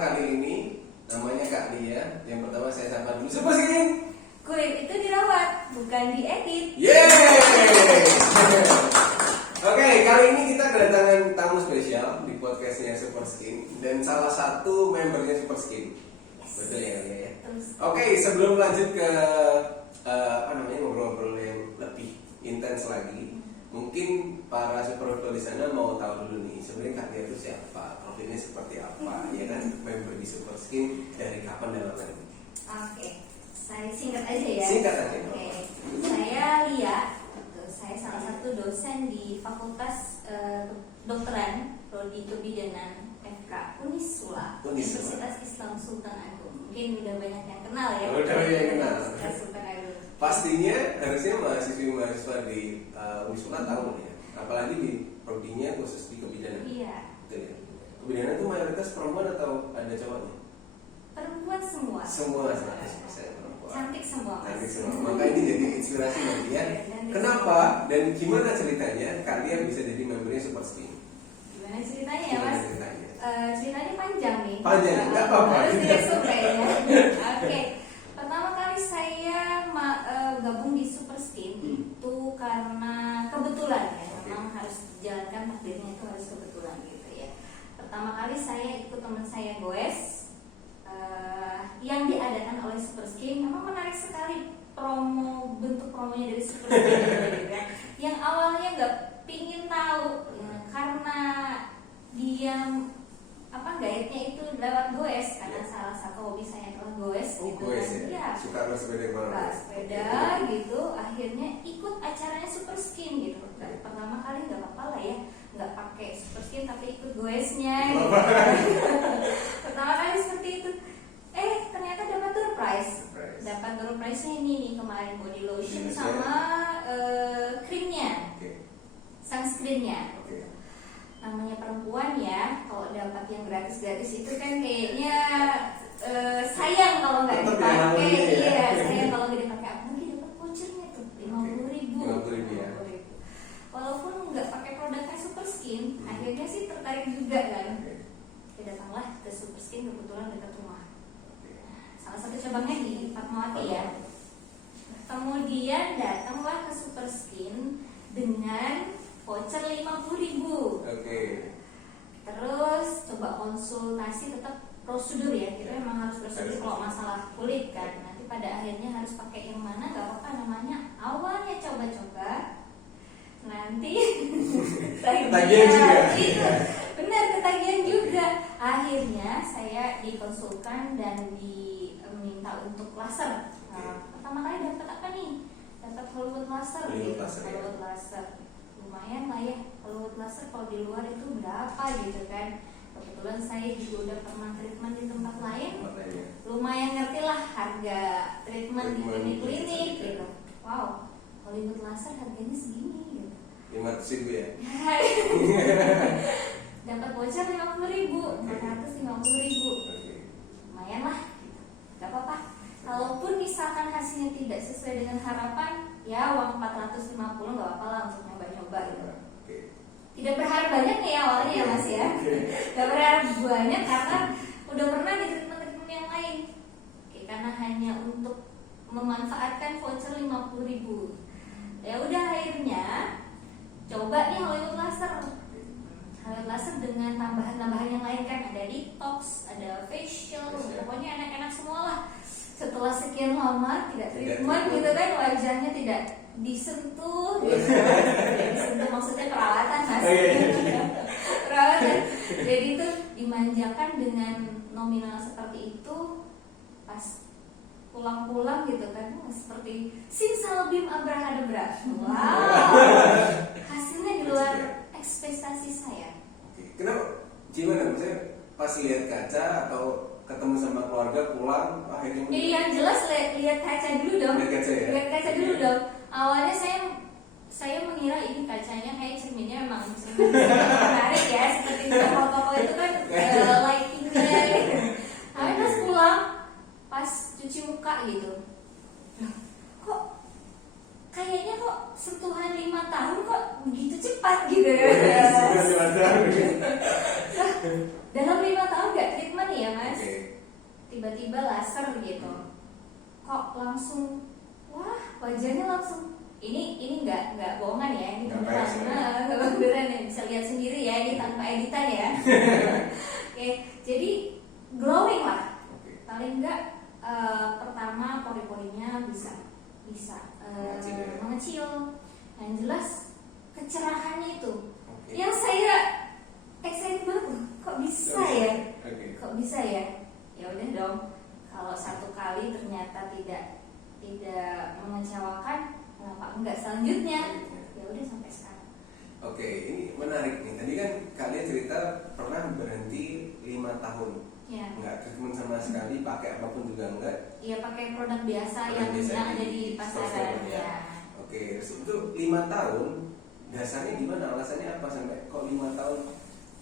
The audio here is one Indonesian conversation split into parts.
kali ini namanya Kak Lia. Yang pertama saya sapa dulu. Super Skin. Kulit itu dirawat, bukan diedit. Yeay. Oke, kali ini kita kedatangan tamu spesial di podcastnya Super Skin dan salah satu membernya Super Skin. Betul ya Lia ya. Oke, sebelum lanjut ke ngobrol-ngobrol yang lebih intens lagi, mungkin para super di sana mau tahu dulu nih sebenarnya Kak Lia itu siapa, profilnya seperti apa, ya kan? Member di Super Skin dari kapan dan lain-lain. Oke, saya singkat aja ya. Singkat aja. Oke, saya Lia. Saya salah satu dosen di Fakultas Kedokteran Prodi Kebidanan FK Unisula, Universitas Islam Sultan Agung. Mungkin udah banyak yang kenal ya. Udah banyak yang kenal. Universitas Sultan Agung. Pastinya Harusnya mahasiswa di Unisula tahu ya, apalagi di prodinya khusus di kebidanan. Iya. Betul ya. Kebidanan itu mayoritas perempuan atau ada cowoknya? Perempuan semua. Semua 100% perempuan. Cantik semua. Cantik semua. Maka ini jadi inspirasi bagi dia. Kenapa dan gimana ceritanya kalian bisa jadi membernya Super Skin? Gimana ceritanya ya Mas? Ceritanya panjang nih. Panjang, nggak apa-apa. Harus direksume ya. Oke. Pertama kali saya gabung di Super Skin itu karena kebetulan ya. Memang harus dijalankan, takdirnya itu harus kebetulan gitu ya. Pertama kali saya ikut teman saya goes yang diadakan oleh Super Skin. Memang menarik sekali bentuk promonya dari Super Skin gitu ya. Yang awalnya nggak pingin tahu karena dia gaetnya itu lewat goes karena salah satu hobi saya adalah goes. Oh, gitu goes kan. ya. Ya. Suka bersepeda Suka sepeda gitu. Akhirnya ikut acaranya Super Skin gitu. Dari pertama kali nggak apa-apa lah ya, nggak pakai Super Skin tapi ikut goesnya. Gitu. Pertama kali seperti itu. Ternyata dapat door prize. Dapat door prize-nya ini nih kemarin body lotion sama krimnya, sunscreen-nya. Namanya perempuan ya, kalau dapat yang gratis-gratis itu kan kayaknya sayang kalau nggak dipakai. Iya, sayang kalau nggak dipakai. Apalagi dapat vouchernya tuh 50.000. 50.000 ya. Walaupun nggak pakai produknya Super Skin, akhirnya sih tertarik juga kan. Ya datanglah ke Super Skin, kebetulan dekat rumah. Salah satu cabangnya di Fatmawati ya. Kemudian datanglah ke Super Skin dengan voucher 50.000. Terus coba konsultasi, tetap prosedur ya. Kita memang harus prosedur kalau masalah kulit kan. Nanti pada akhirnya harus pakai yang mana nggak apa-apa, namanya awalnya coba-coba. Nanti ketagihan juga. Itu benar, ketagihan juga. Akhirnya saya dikonsulkan dan diminta untuk laser. Pertama kali dapat apa nih? Dapat Hollywood laser. Hollywood laser. Lumayan lah ya, Hollywood laser kalau di luar itu berapa gitu kan. Kebetulan saya juga udah pernah treatment di tempat lain. Lumayan ngerti lah harga treatment di klinik-klinik gitu. Wow, Hollywood laser harganya segini gitu. 500.000 ya? Dapat voucher 50.000, 450.000. Lumayan lah gitu. Gak apa-apa. Kalaupun misalkan hasilnya tidak sesuai dengan harapan, ya uang 450 gak apa-apa lah untuk nyoba-nyoba gitu. Tidak berharap banyak nih awalnya ya Mas ya. Gak berharap banyak karena udah pernah di treatment-treatment yang lain. Karena hanya untuk memanfaatkan voucher 50.000. Ya udah akhirnya coba nih Hollywood laser. Hollywood laser dengan tambahan-tambahan yang lain kan, ada detox, ada facial, pokoknya enak-enak semua lah. Setelah sekian lama tidak treatment gitu kan, wajahnya tidak disentuh gitu. Tidak disentuh maksudnya perawatan Mas. Perawatan. Jadi itu dimanjakan dengan nominal seperti itu. Pas pulang-pulang gitu kan, seperti simsalabim abrahadabra. Wow. Hasilnya di luar ekspektasi saya. Kenapa? Gimana? Maksudnya pas lihat kaca atau ketemu sama keluarga pulang akhirnya? Yang jelas lihat kaca dulu dong. Lihat kaca ya? Lihat kaca dulu dong. Awalnya saya mengira ini kacanya kayak cerminnya memang cermin menarik ya, seperti di toko-toko itu kan lightingnya gitu. Tapi pas pulang, pas cuci muka gitu, kok kayaknya sentuhan 5 tahun kok begitu cepat gitu ya. Dalam 5 tahun gak treatment ya Mas? tiba-tiba laser gitu, kok langsung wah wajahnya langsung ini nggak bohongan ya, ini Nggak beneran, payah, beneran ya, bisa lihat sendiri ya, ini tanpa editan ya. Oke, jadi glowing lah, Oke. paling enggak pertama pori-porinya bisa Mengecil ya? mengecil, yang jelas kecerahannya itu Oke. yang saya excited banget loh, kok bisa ya, Oke. kok bisa ya, ya udah dong, kalau satu kali ternyata tidak mengecewakan, kenapa enggak selanjutnya, ya udah sampai sekarang. Oke, ini menarik nih. Tadi kan kalian cerita pernah berhenti 5 tahun, Ya, nggak treatment sama sekali, pakai apapun juga enggak. iya pakai produk biasa Produk yang biasa ada di di pasaran store-store ya. ya. Oke, terus itu 5 tahun, dasarnya gimana? Alasannya apa sampai kok 5 tahun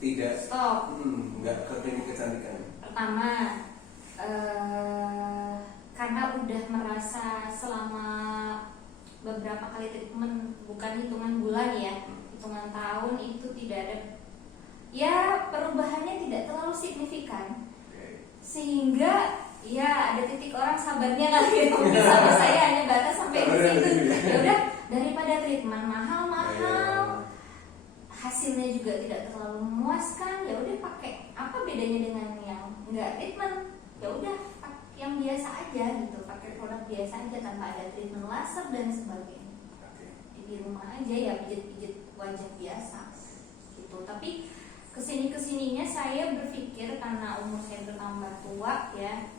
tidak Stop. nggak ke klinik kecantikan? Pertama, karena udah merasa selama beberapa kali treatment, bukan hitungan bulan ya, hitungan tahun, itu tidak ada, ya perubahannya tidak terlalu signifikan, Oke. sehingga ya ada titik orang sabarnya kali ya, mungkin sama saya hanya batas sampai di situ. Ya udah, daripada treatment mahal-mahal, hasilnya juga tidak terlalu memuaskan, ya udah pakai apa bedanya dengan yang enggak treatment, ya udah yang biasa aja gitu, pakai produk biasa aja tanpa ada treatment laser dan sebagainya. Oke. Di rumah aja ya pijit-pijit wajah biasa gitu. Tapi kesininya saya berpikir karena umur saya bertambah tua ya,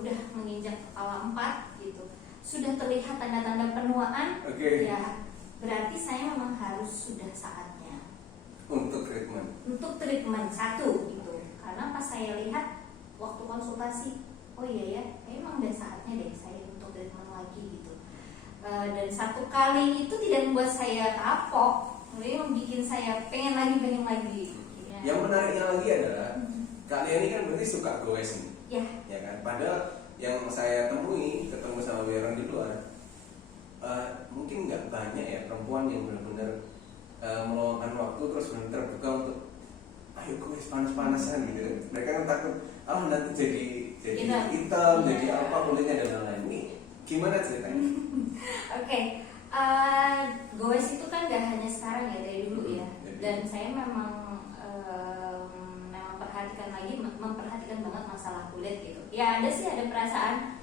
udah menginjak kepala 4 gitu, sudah terlihat tanda-tanda penuaan. Oke. Ya berarti saya memang harus sudah saatnya Untuk treatment. satu gitu. Karena pas saya lihat waktu konsultasi, oh iya ya, emang udah saatnya deh saya untuk treatment lagi gitu. Dan satu kali itu tidak membuat saya kapok, ini membuat saya pengen lagi. Ya. Yang menariknya lagi adalah kalian ini kan berarti suka goes nih, Ya, ya kan? Padahal yang saya temui ketemu sama orang di luar, mungkin nggak banyak ya perempuan yang benar-benar meluangkan waktu terus benar terbuka untuk ayo goes panas-panasan gitu. Mereka kan takut, nanti jadi hitam, jadi apa kulitnya dan lain-lain. Ini gimana ceritanya? Oke. Goes itu kan gak hanya sekarang ya, dari dulu ya. Dan saya memang memperhatikan banget masalah kulit gitu. Ya ada sih, ada perasaan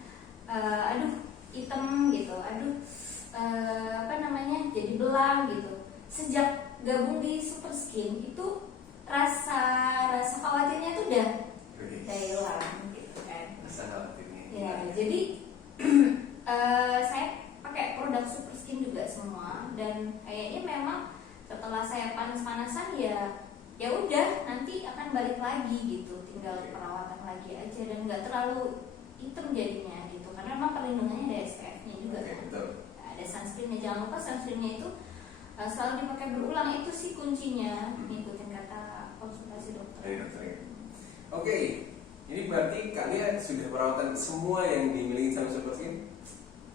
aduh hitam gitu, aduh jadi belang gitu. Sejak gabung di Super Skin itu rasa khawatirnya tuh udah hilang gitu kan. Rasa khawatirnya. Ya, jadi saya pakai produk Super Skin juga semua, dan kayaknya memang setelah saya panas-panasan ya udah nanti akan balik lagi gitu, tinggal perawatan lagi aja dan nggak terlalu hitam jadinya gitu, karena memang perlindungannya ada SPF-nya juga kan. Betul. Ada sunscreen-nya, jangan lupa sunscreen-nya itu selalu dipakai berulang, itu sih kuncinya, ngikutin kata konsultasi dokter. Oke, ini berarti kalian sudah perawatan semua yang dimiliki sama Super Skin?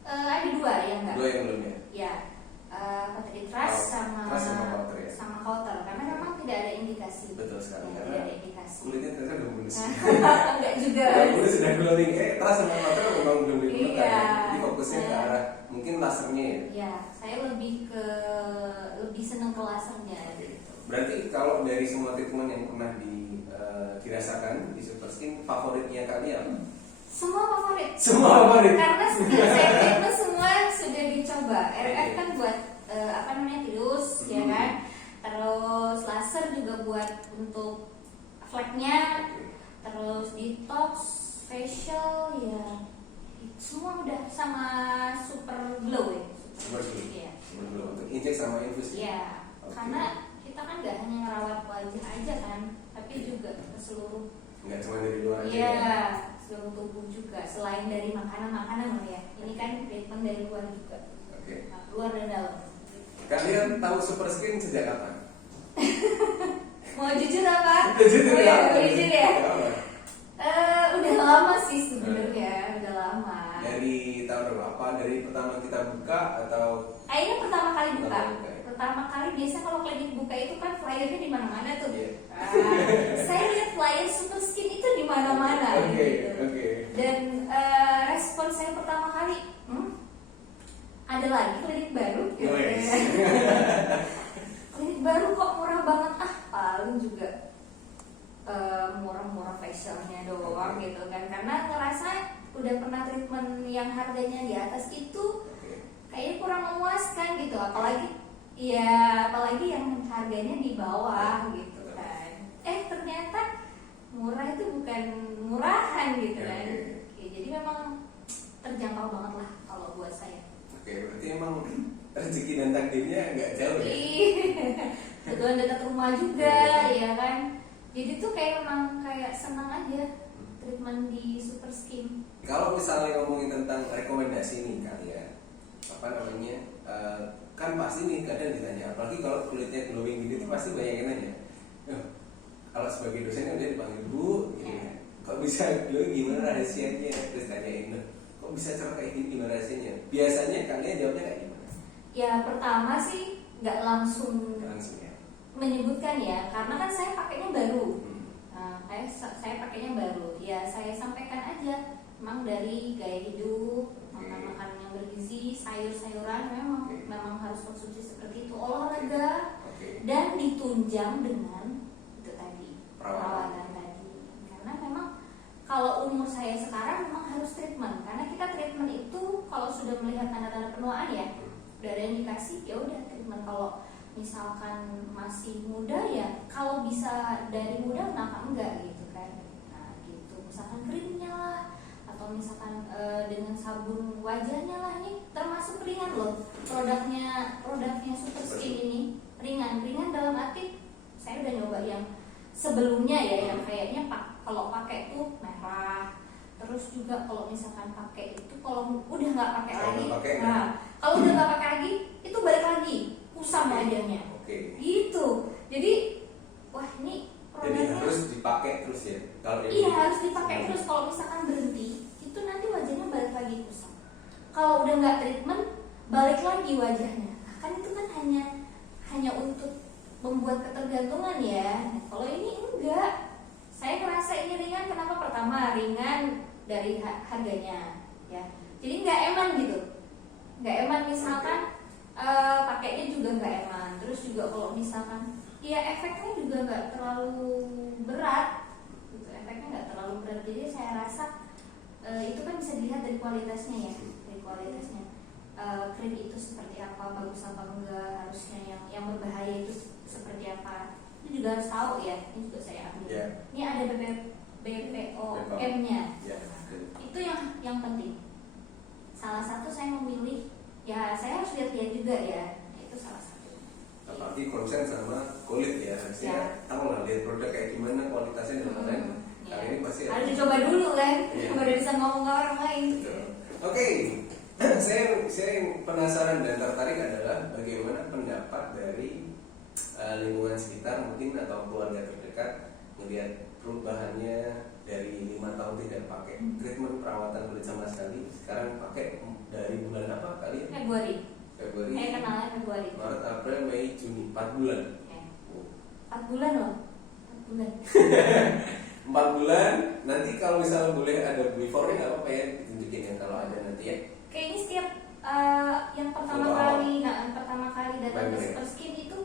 Ada 2 yang enggak. 2 yang belum ya? Ya, Putri Trust sama Counter ya? sama Counter, karena memang tidak ada indikasi. Betul sekali, Ya, karena tidak ada indikasi. kulitnya ternyata udah mulus. Enggak juga. Mulus sudah glowing. Trust sama Counter memang belum digunakan. Iya. Jadi fokusnya ke arah mungkin lasernya ya? Ya, saya lebih senang ke lasernya gitu. Berarti kalau dari semua treatment yang pernah dirasakan di Super Skin, favoritnya kalian? Semua favorit. Semua favorit. Karena setiap saya treatment semua sudah dicoba. RF kan buat virus ya kan. Terus laser juga buat untuk fleknya. Terus detox, facial ya. Semua udah, sama super glow ya. Super Glow. Iya. Super Glow untuk injek sama infus. Iya. Oke. Karena kita kan nggak hanya ngerawat wajah aja kan, tapi juga ke seluruh. Nggak cuma dari luar aja. Iya, Ya? seluruh tubuh juga, selain dari makanan-makanan loh ya. Ini kan treatment dari luar juga. Oke. Nah, luar dan dalam. Kalian tahu Super Skin sejak kapan? Mau jujur apa? Jujur Oh, ya? mau jujur ya? Apa? Udah lama sih sebenarnya, udah lama. Dari tahun berapa? Dari pertama kita buka atau? Kayaknya pertama kali buka. Pertama buka ya? Pertama kali biasa kalau klinik buka itu kan flyernya di mana-mana tuh. Iya. Saya lihat flyer Super Skin itu di mana-mana gitu. Dan respon saya pertama kali, ada lagi klinik baru gitu. Klinik baru kok murah banget, paling juga murah-murah facialnya doang gitu kan, karena ngerasa udah pernah treatment yang harganya di atas itu kayaknya kurang memuaskan gitu, apalagi yang harganya di bawah gitu kan. Ternyata murah itu bukan murahan gitu kan. Jadi memang terjangkau banget lah kalau buat saya. Berarti emang rezeki dan takdirnya nggak jauh ya? Kebetulan dekat rumah juga, ya kan. Jadi tuh memang kayak senang aja treatment di Super Skin. Kalau misalnya ngomongin tentang rekomendasi nih kalian, kan pasti nih kadang ditanya, apalagi kalau kulitnya glowing gitu pasti banyak yang nanya. Kalau sebagai dosen udah dipanggil Bu, gitu ya. Kok bisa glowing, gimana rahasianya? Terus tanyain, kok bisa cerah kayak gini, gimana rahasianya? Biasanya kalian jawabnya kayak gimana? Ya pertama sih nggak langsung Ya. menyebutkan ya, karena kan saya pakainya baru. Saya pakainya baru. Ya saya sampaikan aja, memang dari gaya hidup, makan yang bergizi, sayur-sayuran memang harus konsumsi seperti itu, olahraga dan ditunjang dengan itu tadi perawatan tadi. Karena memang kalau umur saya sekarang memang harus treatment, karena kita treatment itu kalau sudah melihat tanda-tanda penuaan ya, udah ada indikasi ya udah treatment. Kalau misalkan masih muda ya kalau bisa dari muda kenapa enggak gitu kan. Nah gitu, misalkan krimnya lah, atau misalkan dengan sabun wajahnya lah, ini termasuk ringan loh produknya Super Skin ini. Ringan dalam arti saya udah nyoba yang sebelumnya ya, yang kayaknya kalau pakai tuh merah, terus juga kalau misalkan pakai itu kalau udah nggak pakai lagi, kalau udah nggak pakai lagi itu balik lagi kusam wajahnya, gitu. Jadi wah ini produknya harus dipakai terus ya. Harus dipakai terus. Kalau misalkan berhenti itu nanti wajahnya balik lagi kusam. Kalau udah nggak treatment balik lagi wajahnya. Kan itu kan hanya untuk membuat ketergantungan ya. Kalau ini enggak. Saya ngerasa ini ringan. Kenapa? Pertama ringan dari harganya ya. Jadi nggak eman gitu. Nggak eman misalkan pakainya juga nggak eman. Terus juga kalau misalkan ya efeknya juga nggak terlalu berat gitu. Efeknya nggak terlalu berat. Jadi saya rasa itu kan bisa dilihat dari kualitasnya ya. Dari kualitasnya krim itu seperti apa, bagus apa enggak, harusnya yang berbahaya itu seperti apa, itu juga harus tahu ya. Ini juga saya ambil. Ini ada BPOM-nya. Itu yang penting. Salah satu saya memilih ya, saya harus lihat-lihat juga ya. Itu salah satu. Apalagi konsen sama kulit ya. Harusnya tahu lah lihat produk kayak gimana, kualitasnya dan lain-lain. Kali ini pasti harus dicoba dulu kan, baru bisa ngomong ke orang lain. Oke. Saya yang penasaran dan tertarik adalah bagaimana pendapat dari lingkungan sekitar mungkin atau keluarga terdekat melihat perubahannya dari 5 tahun tidak pakai treatment perawatan kulit sama sekali, sekarang pakai dari bulan apa kali? Februari. Saya kenalnya Februari. Maret, April, Mei, Juni, 4 bulan. 4 bulan loh. 4 bulan. 4 bulan. Nanti kalau misalnya boleh ada before-nya nggak apa-apa ya, ditunjukin ya kalau ada nanti ya. Kayaknya setiap yang pertama kali datang ke Super Skin itu,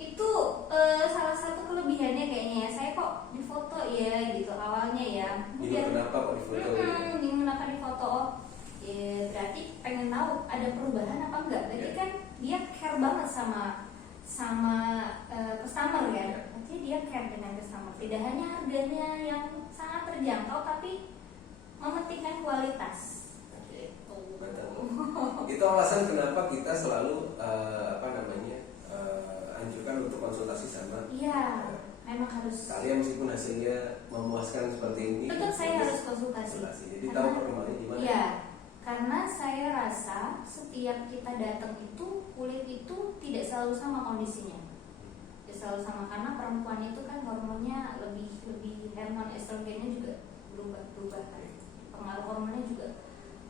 itu salah satu kelebihannya kayaknya ya. Saya kok di foto ya gitu awalnya ya. Kenapa kok di foto? Kenapa di foto? Ya berarti pengen tahu ada perubahan apa enggak. Berarti kan dia care banget sama customer ya. Berarti dia care dengan customer. Tidak hanya harganya yang sangat terjangkau, tapi mementingkan kualitas. Itu alasan kenapa kita selalu anjurkan untuk konsultasi sama. Iya, memang harus. Kalian meskipun hasilnya memuaskan seperti ini, tetap saya harus konsultasi. Jadi tahu perkembangannya gimana? Iya, karena saya rasa setiap kita datang itu kulit itu tidak selalu sama kondisinya. Tidak selalu sama, karena perempuan itu kan hormonnya lebih hormon estrogennya juga berubah kan. Pengaruh hormonnya juga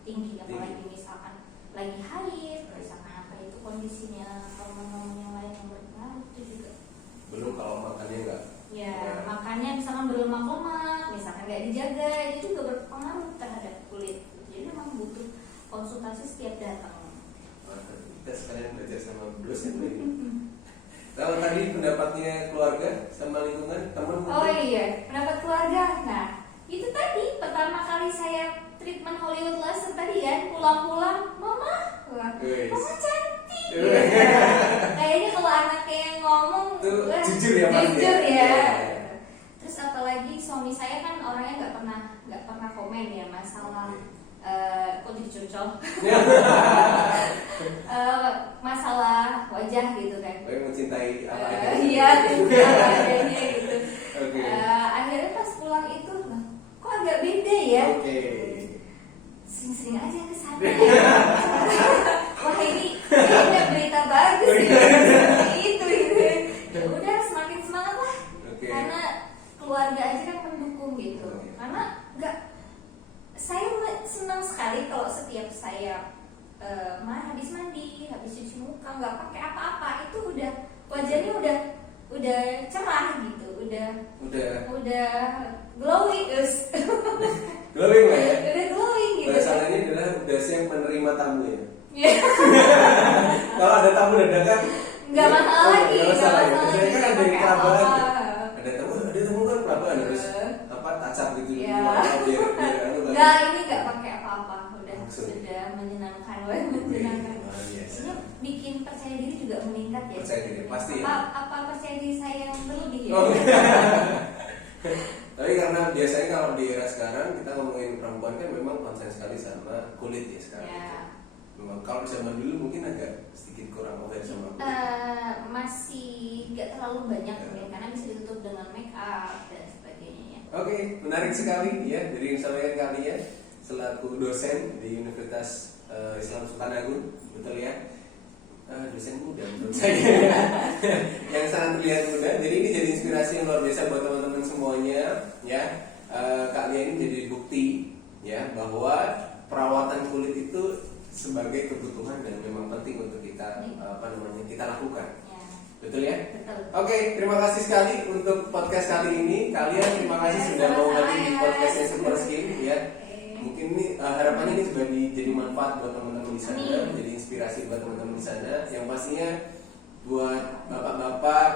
tinggi, apalagi misalkan lagi haid, misalkan apa itu kondisinya, hormon yang lain yang berpengaruh itu juga. Belum kalau makannya nggak kagak dijaga itu juga berpengaruh terhadap kulit. Jadi memang butuh konsultasi setiap datang. Kita sekalian belajar sama dosen ini. Kalau tadi pendapatnya keluarga sama lingkungan, teman Oh mungkin? iya, pendapat keluarga. Nah, itu tadi pertama kali saya treatment Hollywood laser tadi ya, pulang-pulang, mama, wah, Wes. mama cantik. Wes. Ya. Kayaknya kalau anaknya yang ngomong, Tuh, wah, jujur ya, Mas, jujur ya. ya. Iya. Terus apalagi suami saya kan orangnya nggak pernah komen ya masalah. Kok jadi curcol? Masalah wajah gitu kan. Saya mencintai apa adanya. Iya, apa adanya gitu. Oke. Akhirnya pas pulang itu, "Lah, kok agak beda ya?" Oke. Sering-sering aja ke sana. Wah ini ada berita bagus ya. Seperti itu gitu. Ya udah semakin semangat lah. Oke. Karena keluarga aja kan mendukung gitu. Oke. Karena saya senang sekali kalau setiap saya habis mandi, habis cuci muka, nggak pakai apa-apa, itu udah wajahnya udah cerah gitu, udah glowing, Glowing lah ya. udah glowing gitu. Bahasanya adalah udah siap menerima tamu ya. Ya, Kalau ada tamu dadakan, nggak masalah lagi, nggak masalah. Ya. Biasanya kan ada yang pakai kelabaran. apa-apa. Ada tamu kan kelabaran harus apa touch-up gitu. Iya. Biar anu kan. Nggak, ini nggak pakai apa-apa, udah Langsung. sudah menyenangkan, menyenangkan. Luar biasa. Ini bikin percaya diri juga meningkat ya. Percaya diri, pasti ya. Apa percaya diri saya yang berlebih ya? Oh, tapi karena biasanya kalau di era sekarang kita ngomongin perempuan kan memang konsen sekali sama kulit ya sekarang. Ya. Memang kalau zaman dulu mungkin agak sedikit kurang aware sama kulit. Masih nggak terlalu banyak Ya. ya, karena bisa ditutup dengan make up dan sebagainya ya. Oke, menarik sekali ya dari yang disampaikan kalian selaku dosen di Universitas Islam Sultan Agung, betul ya? Dosen muda menurut saya yang sangat terlihat muda. Jadi ini jadi inspirasi yang luar biasa buat teman-teman semuanya ya. Kak Lia ini jadi bukti ya bahwa perawatan kulit itu sebagai kebutuhan dan memang penting untuk kita kita lakukan. Ya, Betul ya? betul. Oke, terima kasih sekali untuk podcast kali ini. Kalian terima kasih sudah mau hadir di podcastnya Super Skin ya. Mungkin ini harapannya ini sudah jadi manfaat buat teman-teman di sana, Amin. jadi inspirasi buat teman-teman di sana. Yang pastinya buat bapak-bapak,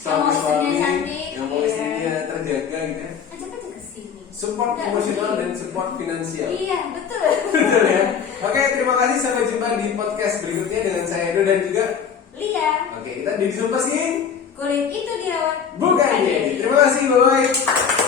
suami-suami yang mau istrinya terjaga gitu ya. Ajak aja ke sini. Support Nggak emosional rugi. dan support finansial. Iya, betul. Betul ya. Oke, terima kasih, sampai jumpa di podcast berikutnya dengan saya Edo dan juga Lia, oke, kita di Super Skin. kulit itu dirawat Bukan ya. Terima kasih, bye.